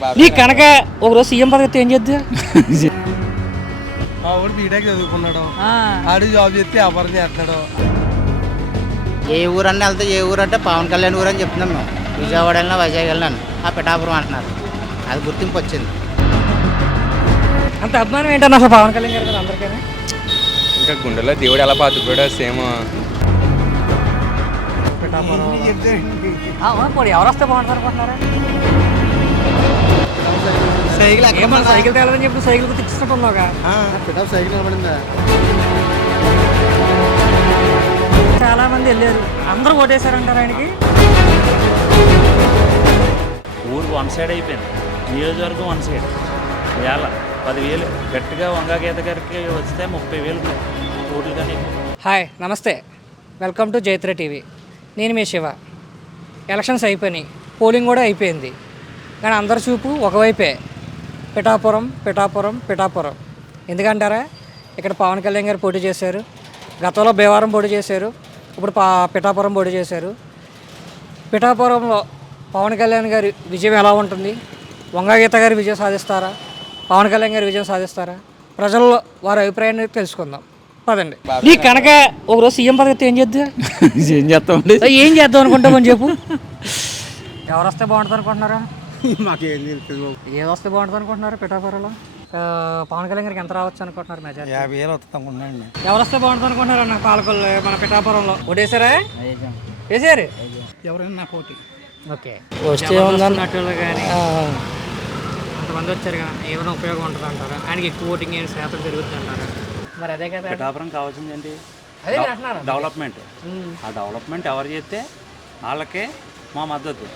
నీ కనుక ఒకరోజు సీఎం పదవి ఏం చేద్దా? వాడు బీటెక్ చదువుకున్నాడు, ఆడు జాబ్ చేస్తే వ్యాపారం చేస్తాడు. ఏ ఊరన్నా వెళ్తే ఏ ఊరు అంటే పవన్ కళ్యాణ్ ఊరు అని చెప్తున్నాం మేము. విజయవాడ వెళ్ళినా వైజాగ్ వెళ్ళినాను ఆ పిఠాపురం అంటున్నారు, అది గుర్తింపు వచ్చింది. అంత అభిమానం ఏంటన్నా అసలు పవన్ కళ్యాణ్ గారు అందరికీ? ఇంకా గుండెలో దేవుడు ఎలా పాతుకుపోయాడో సేమ్. పిఠాపురం ఎవరు వస్తే బాగుంటుంది అనుకుంటున్నారా? ఏమన్నా సైకిల్ తేలని చెప్పి సైకిల్ తెచ్చినట్టున్నావుగా. సైకిల్ నిలబడిందా? చాలా మంది వెళ్ళారు, అందరూ ఓటేశారంటారు ఆయనకి. ఊరు వన్ సైడ్ అయిపోయింది, నియోజకవర్గం వన్ సైడ్. వేళ 10,000 గట్టిగా వంగాగీత గారికి వస్తే 30,000 ఓట్లు కానీ. హాయ్, నమస్తే, వెల్కమ్ టు జైత్ర టీవీ. నేను మీ శివ. ఎలక్షన్స్ అయిపోయినాయి, పోలింగ్ కూడా అయిపోయింది, కానీ అందరి చూపు ఒకవైపే, పిఠాపురం పిఠాపురం పిఠాపురం. ఎందుకంటారా? ఇక్కడ పవన్ కళ్యాణ్ గారు పోటీ చేశారు, గతంలో భీమవరం పోటీ చేశారు, ఇప్పుడు పిఠాపురం పోటీ చేశారు. పిఠాపురంలో పవన్ కళ్యాణ్ గారి విజయం ఎలా ఉంటుంది? వంగగీత గారి విజయం సాధిస్తారా? పవన్ కళ్యాణ్ గారి విజయం సాధిస్తారా? ప్రజల్లో వారి అభిప్రాయాన్ని తెలుసుకుందాం, పదండి. నీ కనుక ఒకరోజు సీఎం పదవి ఏం చేద్దా? ఏం చేస్తామండి? ఏం చేద్దాం అనుకుంటామని చెప్పు. ఎవరు వస్తే బాగుంటుంది అనుకుంటున్నారా? మాకేం తెలుసు. ఏది వస్తే బాగుంటుంది అనుకుంటున్నారు? పిఠాపురంలో పవన్ కళ్యాణ్ గారికి ఎంత రావచ్చు అనుకుంటున్నారు? మెజారిటీ 50,000 వస్తుంది అనుకుంటున్నాండి. ఎవరు వస్తే బాగుంటుంది అనుకుంటున్నారు అన్న? పాలకొల్లు మన పిఠాపురంలో ఓటేసారా? వేసారు. ఎవరైనా పోటీ ఓకే, వస్తే ఉన్నట్టు కానీ అంతమంది వచ్చారు కదా, ఏమైనా ఉపయోగం ఉంటుంది అంటారా? ఆయనకి ఎక్కువ ఓటింగ్ ఏమైనా శాతం పెరుగుతుంది అంటారా? మరి అదే కదా పిఠాపురం కావాల్సింది ఏంటి? అదే అంటున్నారు, డెవలప్మెంట్. ఆ డెవలప్మెంట్ ఎవరు చేస్తే వాళ్ళకే మా మద్దతు.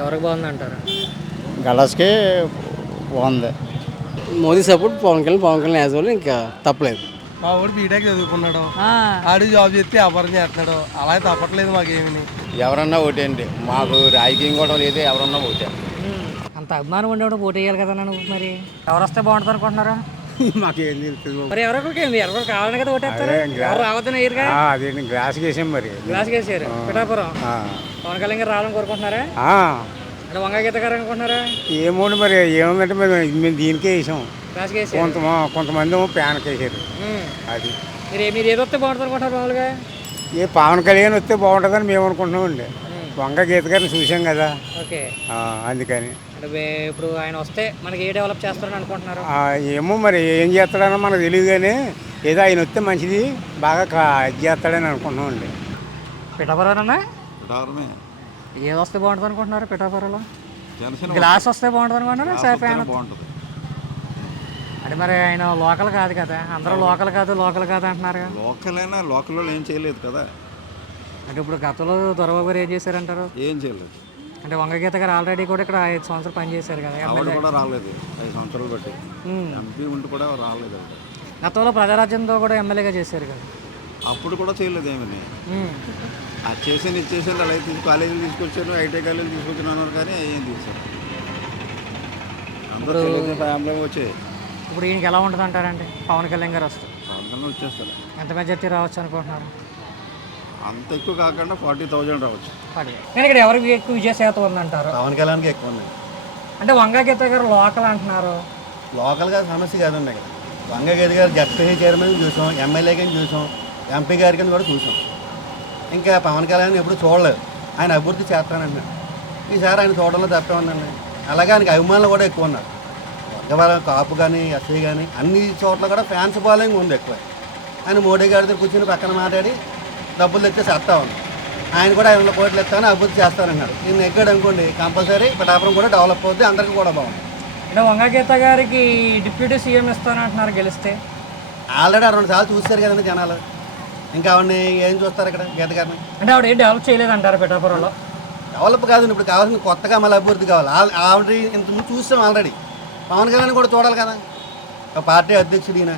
ఎవరికి బాగుంది అంటారు? గలాస్కే బాగుంది. మోదీ సపోర్ట్ పవన్ కళ్యాణ్ యాజ్ వాళ్ళు ఇంకా తప్పలేదు. మా వాడు బీటెక్ చదువుకున్నాడు, ఆడు జాబ్ చేస్తే వ్యాపారం చేస్తున్నాడు, అలా తప్పట్లేదు మాకేమి. ఎవరన్నా ఓటేయండి, మాకు రాజకీయం కూడా లేదు, ఎవరన్నా ఓటే. అంత అభిమానం ఉండేవాడు పోటీ వేయాలి కదా నువ్వు. మరి ఎవరు వస్తే బాగుంటుంది అనుకుంటున్నారా? మాకేం తెలుసు. మరి ఎవరు కావాలని కదా ఓటేస్తారు, ఎవరు రావద్దని అయ్యారుగా. అదే గ్లాస్ వేసాం మరి. గ్లాస్ వేసారు. పిఠాపురం పవన్ కళ్యాణ్ గారు రావాలని కోరుకుంటున్నారా? అంటే వంగగీత గారు అనుకుంటున్నారా? ఏమో మరి ఏముందంటే మేము దీనికే వేసాం. గ్లాస్ వేసారు. కొంతమంది ప్యాన్కి వేసారు. అది మీరు ఏది వస్తే బాగుంటుంది అనుకుంటున్నారు మామూలుగా? ఏ పవన్ కళ్యాణ్ వస్తే బాగుంటుందని మేము అనుకుంటున్నామండి. వంగ గీత గారిని చూసాం కదా, ఓకే, అందుకని. అంటే ఇప్పుడు ఆయన వస్తే మనకి ఏ డెవలప్ చేస్తారని అనుకుంటున్నారు? ఏమో మరి ఏం చేస్తాడనో మనకు తెలియదు, కానీ ఏదో ఆయన వస్తే మంచిది, బాగా ఇది చేస్తాడని అనుకుంటున్నామండి. పిఠాపురం ఏది వస్తే బాగుంటుంది అనుకుంటున్నారు? పిఠాపురంలో గ్లాస్ వస్తే బాగుంటుంది అనుకుంటున్నారా? ఫ్యాన్ బాగుంటుంది అంటే మరి ఆయన లోకల్ కాదు కదా, అందరూ లోకల్ కాదు అంటున్నారు. లోకల్ అయినా లోకల్లో ఏం చేయలేదు కదా. అంటే ఇప్పుడు గతంలో దొరబాబు గారు ఏం చేశారంటారు? ఏం చేయలేదు. అంటే వంగగీత గారు ఆల్రెడీ కూడా ఇక్కడ 5 సంవత్సరాలు పనిచేశారు కదా. ఆవిడ కూడా రాలేదు 5 సంవత్సరాలు బట్టి, ఎంపీ ఉండి కూడా రాలేదు. గతంలో ప్రజారాజ్యంతో కూడా ఎమ్మెల్యేగా చేశారు కదా, అప్పుడు కూడా చేయలేదు ఏమని. అది చేసాను అలా కాలేజీలు తీసుకొచ్చాను, ఐటీ కాలేజీలు తీసుకొచ్చాను అన్నారు, కానీ ఏం తీసారు అందరూ తెలియదు ఫ్యామిలీ వచ్చాయి. ఇప్పుడు ఈయనకి ఎలా ఉంటుంది అంటారండి పవన్ కళ్యాణ్ గారు వస్తే? పవన్ కళ్యాణ్ వచ్చేస్తారు. ఎంత మెజార్టీ రావచ్చు అనుకుంటున్నారు? అంత ఎక్కువ కాకుండా 40,000 రావచ్చు. నేను ఇక్కడ ఎవరికి ఎక్కువ విజయ శాతం ఉందంటారు? పవన్ కళ్యాణ్కి ఎక్కువ ఉంది. అంటే వంగగీత గారు లోకల్ అంటున్నారు. లోకల్గా సమస్య కాదండి. ఇక్కడ వంగగీత గారు జడ్పీ చైర్మన్ చూసాం, ఎమ్మెల్యే కింద చూసాం, ఎంపీ గారి కింద కూడా చూసాం. ఇంకా పవన్ కళ్యాణ్ ఎప్పుడు చూడలేదు. ఆయన అభివృద్ధి చేస్తానంటున్నాడు, ఈసారి ఆయన చూడడంలో తప్పే ఉందండి. అలాగే ఆయనకి అభిమానులు కూడా ఎక్కువ ఉన్నారు. వర్గవారం కాపు కానీ ఎస్ఐ కానీ అన్ని చోట్ల కూడా ఫ్యాన్స్ ఫాలోయింగ్ ఉంది ఎక్కువ. ఆయన మోడీ గారితో కూర్చొని పక్కన మాట్లాడి డబ్బులు తెచ్చి చేస్తా ఉంది. ఆయన కూడా 500 కోట్లు ఇస్తాను, అభివృద్ధి చేస్తానన్నాడు. నేను ఎగ్గాడు అనుకోండి, కంపల్సరీ పిఠాపురం కూడా డెవలప్ అవుతుంది, అందరికీ కూడా బాగుంది. అంటే వంగగీత గారికి డిప్యూటీ సీఎం ఇస్తానంటున్నారు గెలిస్తే. ఆల్రెడీ 2 సార్లు చూస్తారు కదండి జనాలు, ఇంకా ఆవిడని ఏం చూస్తారు ఇక్కడ గీత గారిని? అంటే ఆవిడ ఏం డెవలప్ చేయలేదంటారు పిఠాపురంలో? డెవలప్ కాదండి, ఇప్పుడు కావాల్సిన కొత్తగా మళ్ళీ అభివృద్ధి కావాలి. ఆవిడ ఇంతకుముందు చూస్తాం ఆల్రెడీ. పవన్ కళ్యాణ్ కూడా చూడాలి కదా, ఒక పార్టీ అధ్యక్షుడు ఈయన.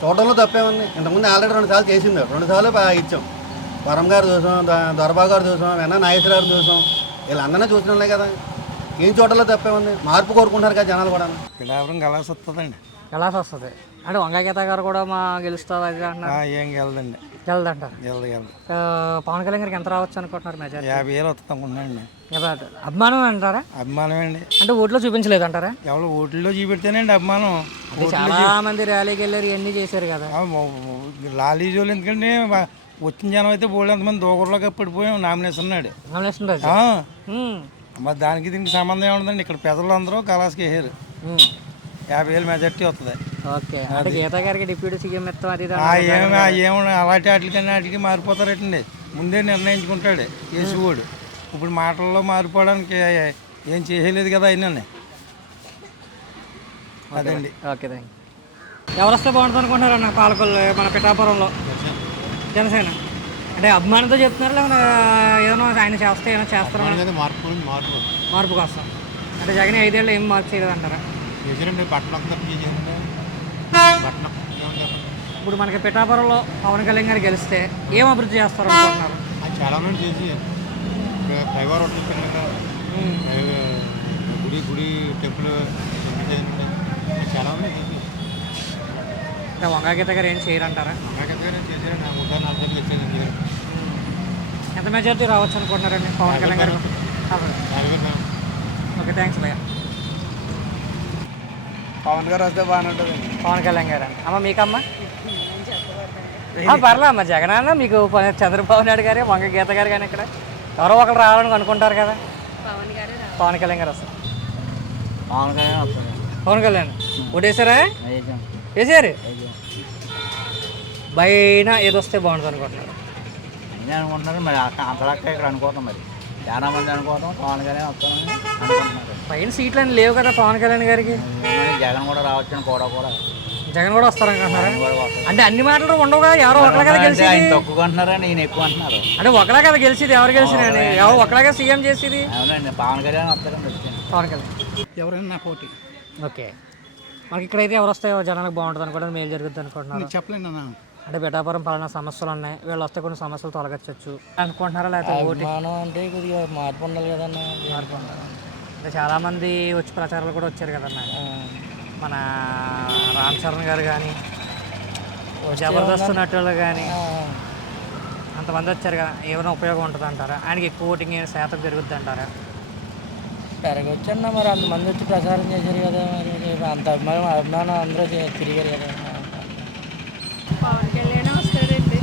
చూడడంలో తప్పేముంది? ఇంతకుముందు ఆల్రెడీ 2 సార్లు చేసింది, 2 సార్లు ఇచ్చాం. వరం గారు చూసాం, దొరబాబు గారు చూసాం, వెన్న నాగేశ్వరరావు చూసాం, వీళ్ళందరినీ చూసినాలే కదా. ఏం చూడడంలో తప్పేముంది? మార్పు కోరుకుంటున్నారు కదా జనాలు కూడా. పిఠాపురం గలాస్ వస్తుందండి. గలాస్ వస్తుంది అంటే వంగగీత గారు కూడా మా గెలుస్తుంది అది అంటున్నారు. ఏం గెలదండి, గెలదంటారు. గెలదు. పవన్ కళ్యాణ్ గారికి ఎంత రావచ్చు అనుకుంటున్నారు? మెజారిటీ 50,000 వస్తుంది అనుకుంటున్నాండి. అభిమానం అంటారా? అభిమానం అండి. అంటే ఓట్లో చూపించలేదు అంటారా? ఎవరు ఓట్లలో చూపెడితేనండి అభిమానం. అంటే చాలా మంది ర్యాలీకి వెళ్ళారు, ఇవన్నీ చేశారు కదా. లాలీజోలు ఎందుకంటే వచ్చిన జనం అయితే బోల్డ్ ఎంతమంది దూకర్లోకి పడిపోయాం నామినేషన్ నాడు. నామినేషన్ రోజు. మరి దానికి దీనికి సంబంధం ఏముందండి? ఇక్కడ ప్రజలందరూ కళాస్కి వేసారు. 50,000 మెజార్టీ వస్తుంది. ఓకే, అంటే గీతా గారికి డిప్యూటీ సీఎం ఇస్తాం అది ఏమన్నా అలాంటి వాటికి మారిపోతారటండి. ముందే నిర్ణయించుకుంటాడు యేసుగోడు. ఇప్పుడు మాటల్లో మారిపోవడానికి ఏం చేయలేదు కదా అయినా. అదండి. Okay, thank you. ఎవరు వస్తే బాగుంటుంది అనుకుంటున్నారన్న పాలకొల్లు మన పిఠాపురంలో? జనసేన. అంటే అభిమానంతో చెప్తున్నారు లేకపోతే ఏదైనా ఆయన చేస్తే ఏమైనా చేస్తారా? మార్పు కోసం. అంటే జగన్ 5 ఏళ్ళు ఏం మార్పు చేయలేదు అంటారా? ఇప్పుడు మనకి పిఠాపురంలో పవన్ కళ్యాణ్ గారు గెలిస్తే ఏం అభివృద్ధి చేస్తారు అనుకుంటున్నారు? చాలా మంది చేసి ఫ్లైఓవర్ గుడి టెంపుల్ చాలా మంది చేసి అంటే వంగాగీత గారు ఏం చేయరంటారా? ఎంత మెజార్టీ రావచ్చు అనుకుంటున్నారండి పవన్ కళ్యాణ్ గారు? ఓకే, థ్యాంక్స్ భయ్య. పవన్ గారు వస్తే బాగానే ఉంటుంది. పవన్ కళ్యాణ్ గారు అండి. అమ్మ మీకమ్మ? పర్లే అమ్మ, జగన్ అన్న మీకు చంద్రబాబు నాయుడు గారే, వంగ గీత గారు కానీ ఇక్కడ ఎవరో ఒకరు రావాలని అనుకుంటారు కదా. పవన్ కళ్యాణ్ గారు వస్తారు. పవన్ కళ్యాణ్ ఓటేసారా? వేసారు. బయట ఏది వస్తే బాగుంటుంది అనుకుంటున్నారు? అనుకుంటున్నారు మరి అంతదాకా ఇక్కడ అనుకోవటం. మరి చాలా మంది అనుకోవటం పవన్ కళ్యాణ్ వస్తానని అనుకుంటున్నారు. పైన సీట్లు అని లేవు కదా పవన్ కళ్యాణ్ గారికి. జగన్ కూడా రావచ్చని కూడా జగన్ కూడా వస్తారనుకుంటున్నారా? అంటే అన్ని మాటలు ఉండవు కదా, ఎవరో ఒకలా కదా గెలిచేది. తక్కువ నేను ఎక్కువ అంటున్నారు. అంటే ఒకలా కదా గెలిచేది, ఎవరు గెలిచినా ఎవరు ఒకలాగా సీఎం చేసేది. అవునండి, పవన్ కళ్యాణ్ వస్తారని పవన్ కళ్యాణ్ ఎవరైనా పోటీ. ఓకే, మనకి ఇక్కడైతే ఎవరు వస్తే జనాలకు బాగుంటుంది అనుకోవడం, మేలు జరుగుతుంది అనుకుంటున్నారు? చెప్పలేండి అన్న. అంటే పిఠాపురం పలానా సమస్యలు ఉన్నాయి, వీళ్ళు వస్తే కొన్ని సమస్యలు తొలగచ్చు అనుకుంటున్నారా? లేకపోతే ఓటు అంటే కొద్దిగా మార్పు ఉండాలి కదన్న. మార్పు ఉండాలి అంటే చాలామంది వచ్చి ప్రచారాలు కూడా వచ్చారు కదన్న. మన రామ్ చరణ్ గారు కానీ, జబర్దస్త్ నటులు కానీ అంతమంది వచ్చారు కదా, ఏమైనా ఉపయోగం ఉంటుంది అంటారా? ఆయనకి ఎక్కువ ఓటింగ్ శాతం పెరుగుద్ది అంటారా? పెరగొచ్చన్న, మరి అంతమంది వచ్చి ప్రచారం చేశారు కదా, మరి అంత అభిమానం అందరూ తిరిగారు కదా. పవన్ కళ్యాణ్ వస్తాడండి.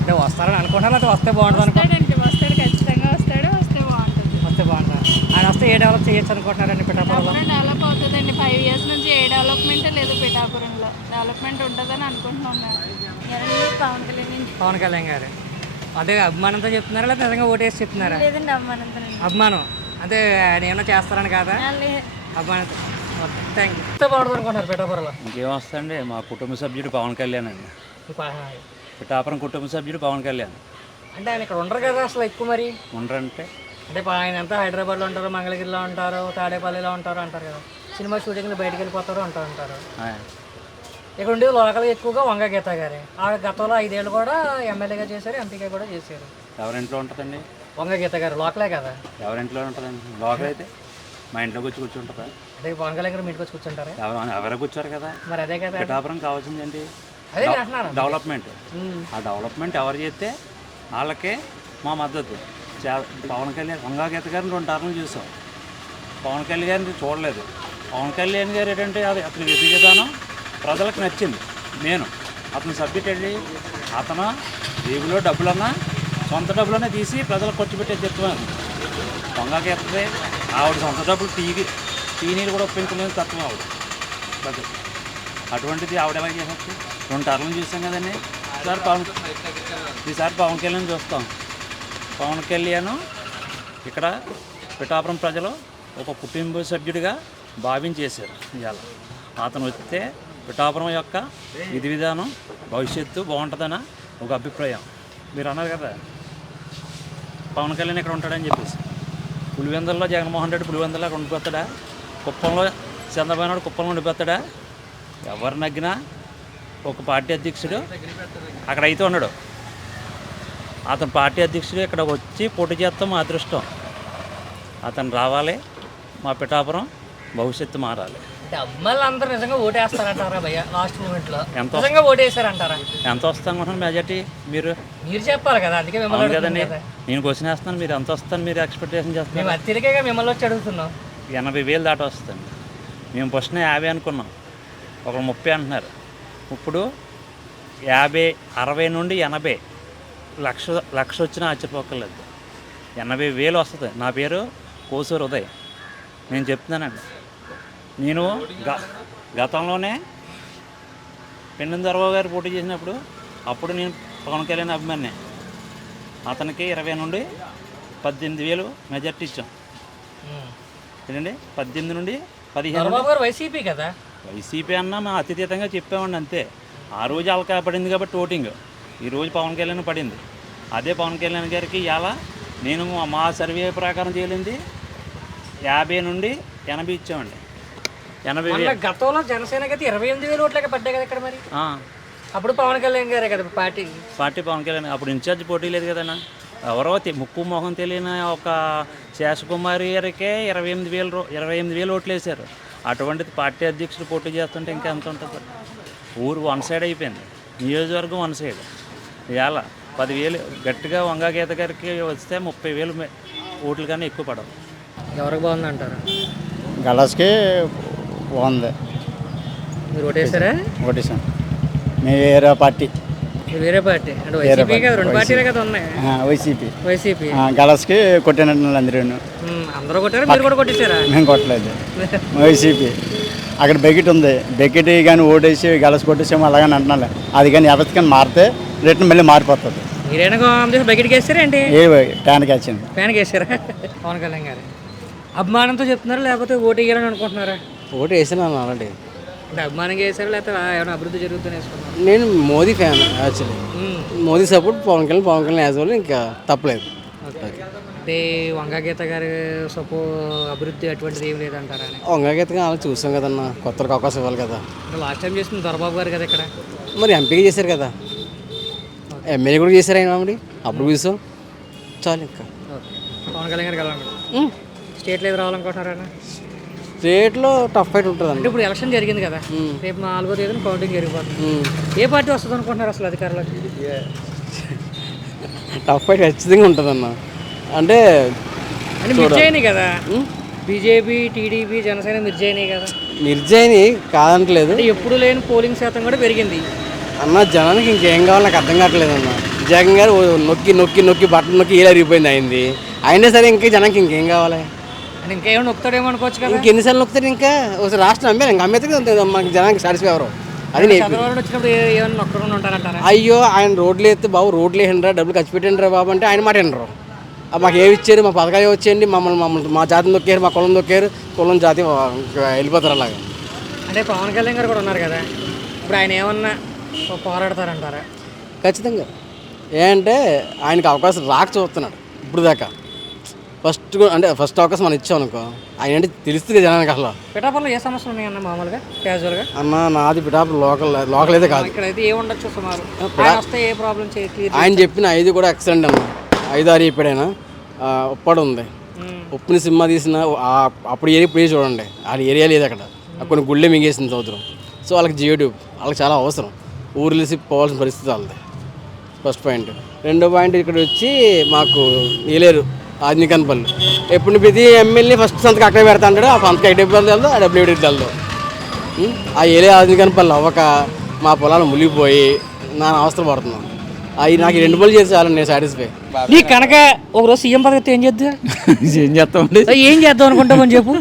అంటే వస్తారని అనుకుంటున్నారు, లేకపోతే వస్తే బాగుంటుంది వస్తాడండి. వస్తాడు, ఖచ్చితంగా వస్తాడు. వస్తే బాగుంటుంది. వస్తే బాగుంటుంది. ఆయన వస్తే ఏ డెవలప్ చేయొచ్చు అనుకుంటున్నారండి పిఠాపురంలో? డెవలప్ అవుతుందండి. 5 years నుంచి ఏ డెవలప్మెంట్ లేదు పిఠాపురంలో. డెవలప్మెంట్ ఉంటుందని అనుకుంటున్నాం మేము. పవన్ కళ్యాణ్. పవన్ కళ్యాణ్ గారు అదే అభిమానంతో చెప్తున్నారా లేకపోతే నిజంగా ఓటేసి చెప్తున్నారా? లేదండి, అభిమానంతో. అభిమానం అంటే ఆయన ఏమన్నా చేస్తారని కాదా? అభిమానంతో. Thank you. వస్తే బాగుంటుంది అనుకుంటున్నారు పిఠాపురంలో? ఇంకేం వస్తుందండి, మా కుటుంబ సభ్యుడు పవన్ కళ్యాణ్ అండి. పిఠాపురం కుటుంబ సభ్యుడు పవన్ కళ్యాణ్. అంటే ఆయన ఇక్కడ ఉండరు కదా అసలు ఎక్కువ. మరి ఉండరంటే అంటే ఆయన అంతా హైదరాబాద్లో ఉంటారు, మంగళగిరిలో ఉంటారు, తాడేపల్లిలో ఉంటారు అంటారు కదా. సినిమా షూటింగ్లు బయటకు వెళ్ళిపోతారు అంటారు. ఇక్కడ ఉండేది లోకల్గా ఎక్కువగా వంగ గీత గారే. ఆ గతంలో 5 ఏళ్ళు కూడా ఎమ్మెల్యేగా చేశారు, ఎంపీగా కూడా చేశారు. ఎవరింట్లో ఉంటుందండి వంగ గీత గారు? లోకలే కదా. ఎవరింట్లో ఉంటుందండి? లోకల్ అయితే మా ఇంట్లోకి వచ్చి కూర్చుంటుందా? అదే పవన్ కళ్యాణ్ గారు ఇంటికి వచ్చి కూర్చుంటారా? ఎవరు కూర్చోరు కదా. మరి అదే కదా పిఠాపురం కావాల్సిందండి, అదే అంటున్నారు, డెవలప్మెంట్. ఆ డెవలప్మెంట్ ఎవరు చేస్తే వాళ్ళకే మా మద్దతు. పవన్ కళ్యాణ్ వంగాగీత గారిని 2 టర్మ్లు చూసాం. పవన్ కళ్యాణ్ గారిని చూడలేదు. పవన్ కళ్యాణ్ గారు ఏంటంటే అతని విధి విధానం ప్రజలకు నచ్చింది. నేను అతని సబ్జెక్ట్ వెళ్ళి అతను జేబులో డబ్బులన్నా సొంత డబ్బులన్నా తీసి ప్రజలకు ఖర్చు పెట్టే చెప్తున్నాను. వంగాగీతే ఆవిడ సొంత డబ్బులు టీ నీళ్ళు కూడా ఒప్పించలేదు తత్వం ఆవిడ. అటువంటిది ఆవిడ ఎలా చేసొచ్చు? 2 టర్మ్లు చూసాం కదండి. ఈసారి పవన్ కళ్యాణ్ చూస్తాం. పవన్ కళ్యాణ్ ఇక్కడ పిఠాపురం ప్రజలు ఒక కుటుంబ సభ్యుడిగా భావించేశారు. ఇవాళ అతను వస్తే పిఠాపురం యొక్క విధి విధానం భవిష్యత్తు బాగుంటుందని ఒక అభిప్రాయం. మీరు అన్నారు కదా పవన్ కళ్యాణ్ ఇక్కడ ఉంటాడని చెప్పేసి. పులివెందుల్లో జగన్మోహన్ రెడ్డి పులివెందుల్లో ఉండిపోతాడా? కుప్పంలో చంద్రబాబు నాయుడు కుప్పంలో ఉండిపోతాడా? ఎవరు నగ్గినా ఒక పార్టీ అధ్యక్షుడు అక్కడ అయితే ఉన్నాడు. అతను పార్టీ అధ్యక్షుడు ఇక్కడ వచ్చి పోటీ చేస్తాం మా అదృష్టం. అతను రావాలి, మా పిఠాపురం భవిష్యత్తు మారాలి. అంటే అమ్మాయిలు అందరూ నిజంగా ఓటేస్తారంటారా భయ్య లాస్ట్ మూమెంట్లో? ఎంత నిజంగా ఓటేస్తారంటారా? ఎంత వస్తుంది అనుకుంటున్నాను మెజార్టీ? మీరు చెప్పాలి కదా, అందుకే మిమ్మల్ని అవును అడుగుతున్నాం కదండి, కదా. నేను క్వశ్చన్ వేస్తాను, మీరు ఎంత వస్తాను మీరు ఎక్స్పెక్టేషన్ మేము చేస్తున్నారు? అత్తిరికేగా మిమ్మల్ని వచ్చి అడుగుతున్నాం. 80,000 దాటి వస్తుంది. మేము ఫస్ట్ 50 అనుకున్నాం, ఒకరు 30 అంటున్నారు. ఇప్పుడు 50, 60 నుండి 80 లక్ష వచ్చినా ఆశ్చర్యపోక్కర్లేదు. 80,000 వస్తుంది. నా పేరు కోసూరు ఉదయ్. నేను చెప్తున్నానండి, నేను గతంలోనే పెన్నిందరబాబు గారు పోటీ చేసినప్పుడు అప్పుడు నేను పవన్ కళ్యాణ్ అభిమాని. అతనికి 20 నుండి 18,000 మెజార్టీ ఇచ్చాం. ఏంటండి 18 నుండి 15 వైసీపీ కదా. వైసీపీ అన్నా మేము అతిథితంగా చెప్పామండి అంతే. ఆ రోజు వాళ్ళకి పడింది కాబట్టి ఓటింగ్, ఈరోజు పవన్ కళ్యాణ్ పడింది. అదే పవన్ కళ్యాణ్ గారికి ఇలా నేను మా సర్వే ప్రకారం చేయలేంది 50 నుండి 80 ఇచ్చామండి. 80,000 గతంలో జనసేనకి అయితే 28,000 ఓట్లకి పడ్డాయి కదా ఇక్కడ. మరి అప్పుడు పవన్ కళ్యాణ్ గారే కదా పార్టీ పవన్ కళ్యాణ్ అప్పుడు ఇన్ఛార్జ్ పోటీ లేదు కదన్నా. ఎవరో ముక్కు మొహం తెలియని ఒక శేషకుమారి గారికే 28,000 ఓట్లు వేశారు. అటువంటిది పార్టీ అధ్యక్షుడు పోటీ చేస్తుంటే ఇంకా ఎంత ఉంటుంది? ఊరు వన్ సైడ్ అయిపోయింది, నియోజకవర్గం వన్ సైడ్. ఇవాళ 10,000 గట్టిగా వంగా గీత గారికి వస్తే 30,000 ఓట్లు కానీ ఎక్కువ పడవు. ఎవరికి బాగుంది అంటారు? గలాస్కి బాగుంది. మీరు ఓటేసారా? ఓటేసాం. మేము వేరే పార్టీ. వేరే పార్టీ అంటే వైసీపీ కదా, రెండు పార్టీలే కదా ఉన్నాయి. వైసీపీ గలాస్కి కొట్టినట్టు అందరూ కొట్టారు, మీరు కూడా కొట్టేశారా? మేము కొట్టలేదు, వైసీపీ. అక్కడ బకెట్ ఉంది, బకెట్ కానీ ఓటేసి గలసి కొట్టేసాము అలాగని అంటున్నాను. అది కానీ ఎవరికి కానీ మారితే రిటర్న్ మళ్ళీ మారిపోతుంది. మీరైనా బకెట్కి వేస్తారా ఏంటి? ఫ్యాన్కి వచ్చింది. ఫ్యాన్కి వేసారా? పవన్ కళ్యాణ్ గారు అభిమానంతో చెప్తున్నారా లేకపోతే ఓటు వేయాలని అనుకుంటున్నారా? ఓటు వేసినాను ఆల్రెడీ. అంటే అభిమానంగా వేసారా లేకపోతే ఏమైనా అభివృద్ధి జరుగుతుందని వేసుకున్నారా? నేను Modi fan actually. Modi support Pawan Kalyan as వాళ్ళు ఇంకా తప్పలేదు. అంటే వంగా గీత గారి అభివృద్ధి అటువంటిది ఏం లేదంటారా? వంగా గీతగా అలా చూసాం కదన్నా, కొత్తలకు అవకాశం ఇవ్వాలి కదా. లాస్ట్ టైం చేసింది దొరబాబు గారు కదా ఇక్కడ. మరి ఎంపీగా చేశారు కదా, ఎమ్మెల్యే కూడా చేశారు ఆయన మరి. అప్పుడు చూసాం చాలు. ఇంకా పవన్ కళ్యాణ్ గారు కలవాలనుకుంటున్నారు. స్టేట్లో ఏది రావాలనుకుంటున్నారా? స్టేట్లో టఫ్ ఫైట్ ఉంటుంది. అంటే ఇప్పుడు ఎలక్షన్ జరిగింది కదా, రేపు 4వ తేదీన కౌంటింగ్ జరిగిపోతుంది. ఏ పార్టీ వస్తుంది అనుకుంటున్నారు అసలు అధికారులకు? టఫ్ ఫైట్ ఖచ్చితంగా ఉంటుందన్న. అంటే మిర్జైని కదా, బీజేపీ, టీడీపీ, జనసేన మిర్జైని కదా. మిర్జైని కాదంటలేదు, ఎప్పుడు లేని పోలింగ్ శాతం కూడా పెరిగింది అన్న. జనానికి ఇంకేం కావాలి నాకు అర్థం కావట్లేదు అన్న. జగన్ గారు నొక్కి నొక్కి నొక్కి బట్టలు నొక్కి ఇలా అరిగిపోయింది అయింది. అయినా సరే ఇంకా జనానికి ఇంకేం కావాలి? అంటే ఇంకేమైనా నొక్కుతాడేమో అనుకోవచ్చు కదా. ఇంకెన్నిసార్లు నొక్కుతాడు? ఇంకా ఒకసారి రాష్ట్రం అమ్మారు ఇంకా అమ్మేస్తే మనకి జనానికి సాటిస్ఫై ఎవరు? అది చంద్రబాబు వచ్చినప్పుడు ఏమైనా నొక్కకుండా ఉంటారంటారా? అయ్యో ఆయన రోడ్లు వేస్తే బాబు రోడ్లు వేయండిరా, డబ్బులు ఖర్చు పెట్టండి రా బాబు అంటే ఆయన మాట వినరు. మాకు ఏమి ఇచ్చారు, మా పథకాలు వచ్చేయండి, మమ్మల్ని మా జాతిని నొక్కారు, మా కులం నొక్కారు, కులం జాతి వెళ్ళిపోతారు అలాగా. అంటే పవన్ కళ్యాణ్ గారు కూడా ఉన్నారు కదా, ఇప్పుడు ఆయన ఏమన్నా పోరాడతారంటారా? ఖచ్చితంగా. ఏంటంటే ఆయనకి అవకాశం రాక చూస్తున్నాడు ఇప్పుడు దాకా. ఫస్ట్ అవకాశం మనం ఇచ్చాం అనుకో, ఆయన అంటే తెలుస్తుంది జనానికి. అసలు పిఠాపురంలో ఏ సమస్యలు ఉన్నాయన్న మామూలుగా క్యాజువల్గా? అన్న నాది పిఠాపురం లోకల్ అయితే కాదు. ఇక్కడ అయితే ఏ ఉండొచ్చు సుమారు? వస్తే ఏ ప్రాబ్లం ఆయన చెప్పిన 5 కూడా ఎక్సలెంట్ అన్న. 5-6 చెప్పాడైనా. ఉప్పడు ఉంది, ఉప్పుని సినిమా తీసిన అప్పుడు ఏరియా ఇప్పుడు చూడండి, వాళ్ళ ఏరియా లేదు అక్కడ. కొన్ని గుళ్ళే మింగేసింది సంవత్సరం. సో వాళ్ళకి జియో వాళ్ళకి చాలా అవసరం. ఊర్లేసి పోవాల్సిన పరిస్థితి వాళ్ళది. First point. రెండో పాయింట్ ఇక్కడ వచ్చి మాకు ఏలేరు ఆదినికన్పల్లి. ఎప్పుడు ప్రతి ఎమ్మెల్యే ఫస్ట్ సంతకం అక్కడే పెడతా అంటాడు. ఆ సంతకం ఎక్కడికి వెళ్తాడు, ఆ డబ్బులు ఎక్కడికి వెళ్తాడు. ఆ ఏలే ఆదినికన్పల్లి అవ్వక మా పొలాలు మునిగిపోయి నా అవస్థలు పడుతున్నాను. అవి నాకు 2 పనులు చేసి చాలండి నేను సాటిస్ఫై. నీ కనుక ఒకరోజు సీఎం పదవి ఏం చేద్దా? ఏం చేద్దాం అనుకుంటామని చెప్పు.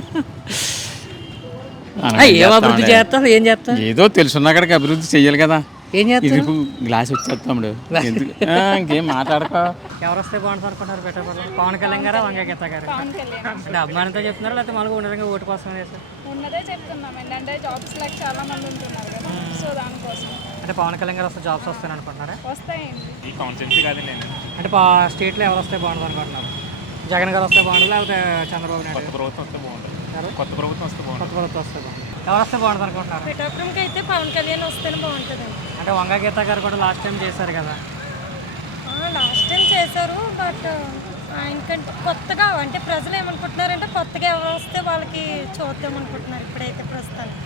ఏం అభివృద్ధి చేస్తా? ఏం చేస్తా? ఏదో తెలుసున్న అక్కడికి అభివృద్ధి చెయ్యాలి కదా. ఏం చేస్తా? గ్లాస్ వచ్చేస్తాడు, ఇంకేం మాట్లాడక. ఎవరు వస్తే బాగుంటుంది అనుకుంటారు పెట్టబడి? పవన్ కళ్యాణ్ గారా, వంగా గీత గారు? అంటే అభిమానంతో చెప్తున్నారు లేకపోతే మామూలుగా ఉండదంగా ఓటు కోసం చేస్తారు? ఉన్నదే చెప్తున్నాం ఏంటంటే జాబ్స్ లైక్ చాలా మంది ఉంటున్నారు కదా, సో దానికోసం. అంటే పవన్ కళ్యాణ్ గారు వస్తే జాబ్స్ వస్తాయని అనుకుంటున్నారా? వస్తాయండి. అంటే స్టేట్లో ఎవరు వస్తే బాగుంటుంది అనుకుంటున్నారు? జగన్ గారు వస్తే బాగుంటుంది లేకపోతే చంద్రబాబు నాయుడు? కొత్త ప్రభుత్వం వస్తే బాగుంటుంది. కొత్త ప్రభుత్వం వస్తే బాగుంటుంది. ఎవరు వస్తే బాగుంటుంది అనుకుంటున్నారు? పిఠాపురంకి అయితే పవన్ కళ్యాణ్ వస్తేనే బాగుంటుంది. అంటే వంగా గీత గారు కూడా లాస్ట్ టైం చేశారు కదా. లాస్ట్ టైం చేశారు, బట్ ఇంకంటే కొత్తగా అంటే ప్రజలు ఏమనుకుంటున్నారంటే కొత్తగా ఎవరు వస్తే వాళ్ళకి చూద్దాం అనుకుంటున్నారు ఇప్పుడైతే ప్రస్తుతానికి.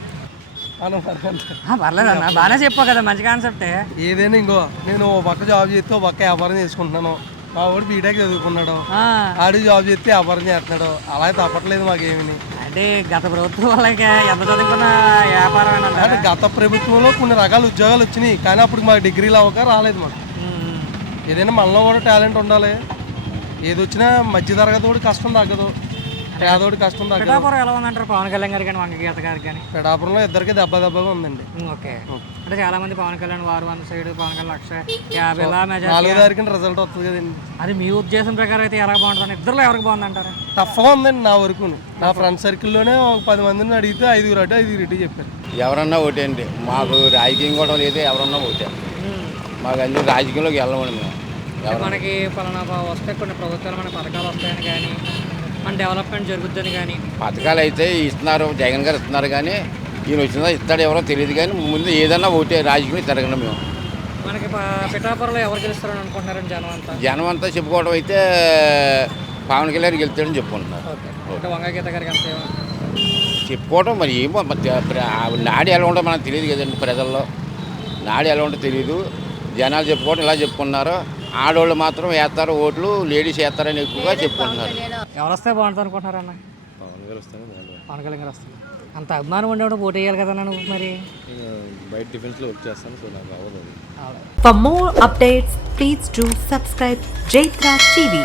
పర్లేదన్న, బాగానే చెప్పావు కదా, మంచి కాన్సెప్టే. ఏదైనా ఇంకో నేను ఓ పక్క జాబ్ చేస్తే ఓ పక్క వ్యాపారం చేసుకుంటున్నాను. మా వాడు బీటెక్ చదువుకున్నాడు, ఆడు జాబ్ చేస్తే వ్యాపారం చేస్తున్నాడు. అలా తప్పట్లేదు మాకేమీ. అంటే గత ప్రభుత్వం వాళ్ళకి ఎంత చదువుకున్న వ్యాపారం అంటే గత ప్రభుత్వంలో కొన్ని రకాల ఉద్యోగాలు వచ్చినాయి, కానీ అప్పుడు మాకు డిగ్రీలు అవ్వక రాలేదు మాకు. ఏదైనా మనలో కూడా టాలెంట్ ఉండాలి. ఏది వచ్చినా మధ్య తరగతి కూడా కష్టం తగ్గదు, పేదోడి కష్టం తగ్గదు. పిఠాపురం ఎలా ఉందంటారు పవన్ కళ్యాణ్ గారు కానీ వంగగీత గారు కానీ? పిఠాపురంలో ఇద్దరికి దెబ్బగా ఉందండి. ఓకే, అంటే చాలా మంది పవన్ కళ్యాణ్ వారు 100 సైడ్, పవన్ కళ్యాణ్ 150 ఇలా మెజారిటీ. 4 తారీఖున రిజల్ట్ వస్తుంది కదండి. అది మీ ఉద్దేశం ప్రకారం అయితే ఎలా బాగుంటుంది? ఇద్దరులో ఎవరికి బాగుందంటారా? టఫ్గా ఉందండి నా వరకు. నా ఫ్రెండ్ సర్కిల్లోనే ఒక 10 మందిని అడిగితే 5 రెడ్డి చెప్పారు. ఎవరన్నా ఒకటే అండి, మాకు రాజకీయం కూడా లేదు, ఎవరన్నా ఒకటే. మాకు అన్ని రాజకీయంలోకి వెళ్ళమండి మేము. మనకి పలానా వస్తే కొన్ని ప్రభుత్వాలు మన పథకాలు వస్తాయని కానీ, మన డెవలప్మెంట్ జరుగుద్దని కానీ. పథకాలు అయితే ఇస్తున్నారు, జగన్ గారు ఇస్తున్నారు, కానీ ఈయన వచ్చిందా ఇస్తాడు ఎవరో తెలియదు. కానీ ముందు ఏదన్నా ఒకటే రాజకీయం తిరగండి మేము. మనకి పిఠాపురంలో ఎవరు గెలుస్తారని అనుకుంటున్నారని జనం అంతా చెప్పుకోవడం అయితే పవన్ కళ్యాణ్ గెలుస్తాడని చెప్పుకుంటున్నారు. ఓకే, వంగగీత గారికి అంతే చెప్పుకోవడం మరి ఏమో నాడి ఎలా ఉంటుందో మనకు తెలియదు కదండి. ప్రజల్లో నాడి ఎలా ఉంటుందో తెలియదు. జనాలు చెప్పుకోవడం ఇలా చెప్పుకున్నారు. ఆడవాళ్ళు మాత్రం వేస్తారు ఓట్లు, లేడీస్ వేస్తారని ఎక్కువగా చెప్పుకుంటున్నారు. ఎవరు వస్తే బాగుంటుంది అనుకుంటున్నారన్న? పవన్ కళ్యాణ్ గారు వస్తారు. అంత అభిమానం ఉండేవాడు ఓటు వేయాలి కదా నువ్వు. మరి బయట డిఫెన్స్లో వర్క్ చేస్తాను, సో నాకు అవ్వదు. For more updates, please do subscribe Jaitra TV.